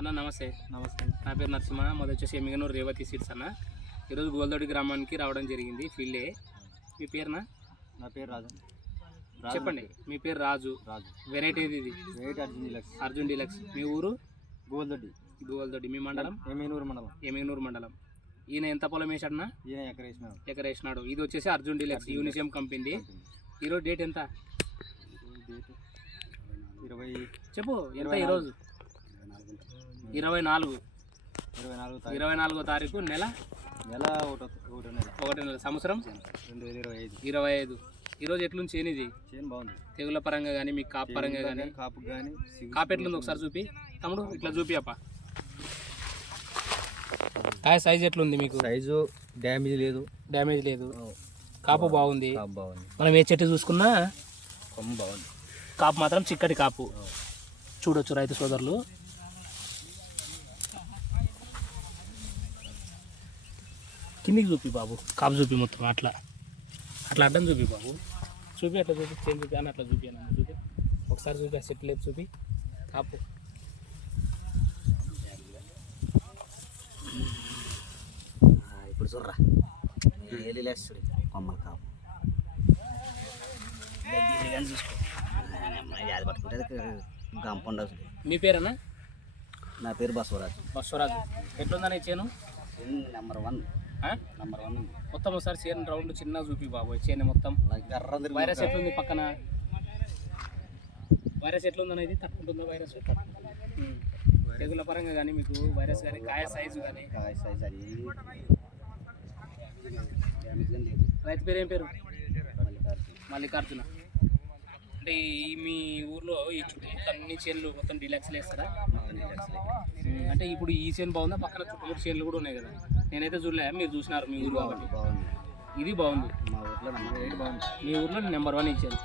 అన్న నమస్తే. నమస్తే. నా పేరు నరసింహ, మాది వచ్చేసి ఎమ్మిగనూరు రేవతి సీడ్స్ అన్న. ఈరోజు గోల్దొడి గ్రామానికి రావడం జరిగింది. ఫీల్డే. మీ పేరునా? నా పేరు రాజు. చెప్పండి. మీ పేరు రాజు. వెరైటీ ఏది ఇది? Variety Arjun deluxe. Arjun deluxe. మీ ఊరు? గోల్దొడ్డి. గోల్దొడ్డి. మీ మండలం? ఎమ్మిగనూరు మండలం. ఈయన ఎంత పొలం వేసాడన్నా? ఈయన ఎకర వేసినాడు. ఇది వచ్చేసి అర్జున్ డీలక్స్ యూనిసియం కంపెనీ. ఈరోజు డేట్ ఎంత? డేట్ 20. చెప్పు ఎంత ఈరోజు? 24వ తారీఖు నెల 1 నెల సంవత్సరం 2025. ఈరోజు ఎట్లుంది చేను? ఇది చేను బాగుంది. తెగుల పరంగా కానీ మీకు కాపు పరంగా కానీ కాపు ఎట్లుంది ఒకసారి చూపి తమ్ముడు. ఇట్లా చూపి అప్ప. కాయ సైజ్ ఎట్లుంది మీకు? సైజు డ్యామేజ్ లేదు. కాపు బాగుంది. మనం ఏ చెట్టు చూసుకున్నా కొమ్మ బాగుంది. కాపు మాత్రం చిక్కటి కాపు. చూడొచ్చు రైతు సోదరులు. కిందికి చూపి బాబు, కాపు చూపి మొత్తం అట్లా అడ్డం చూపి బాబు. చూపి అట్లా చూపి, చేను చూపి అని అట్లా చూపి అని చూపి ఒకసారి చూపి. ఆ చెట్టు లేదు చూపి కాపు. ఇప్పుడు చూడరా కొమ్మల కాపు చూసుకో. అది పట్టుకుంటే గంపండ. మీ పేరేనా? నా పేరు బసవరాజు. ఎట్లుందని చేను? Number one. మొత్తం ఒకసారి చేను రౌండ్ చిన్న చూపి బాబు. చేను మొత్తం వైరస్ ఎట్లుంది? పక్కన వైరస్ ఎట్లుందని ఇది తట్టుకుంటుందో వైరస్? తెగుల పరంగా కానీ మీకు వైరస్ కానీ కాయ సైజు కానీ? రైతు పేరు ఏం పేరు? మల్లికార్జున. అంటే మీ ఊర్లో ఈ చుట్టుముట్టు అన్ని చేనులు మొత్తం డీలక్స్లు వేస్తారా? అంటే ఇప్పుడు ఈ చేను బాగుందా? పక్కన చుట్టుముట్టు చేనులు కూడా ఉన్నాయి కదా. నేనైతే చూడలే, మీరు చూసినారు మీ ఊరు కాబట్టి. ఇది బాగుంది. మా ఊర్లో మీ ఊర్లో నెంబర్ 1 ఇచ్చాను.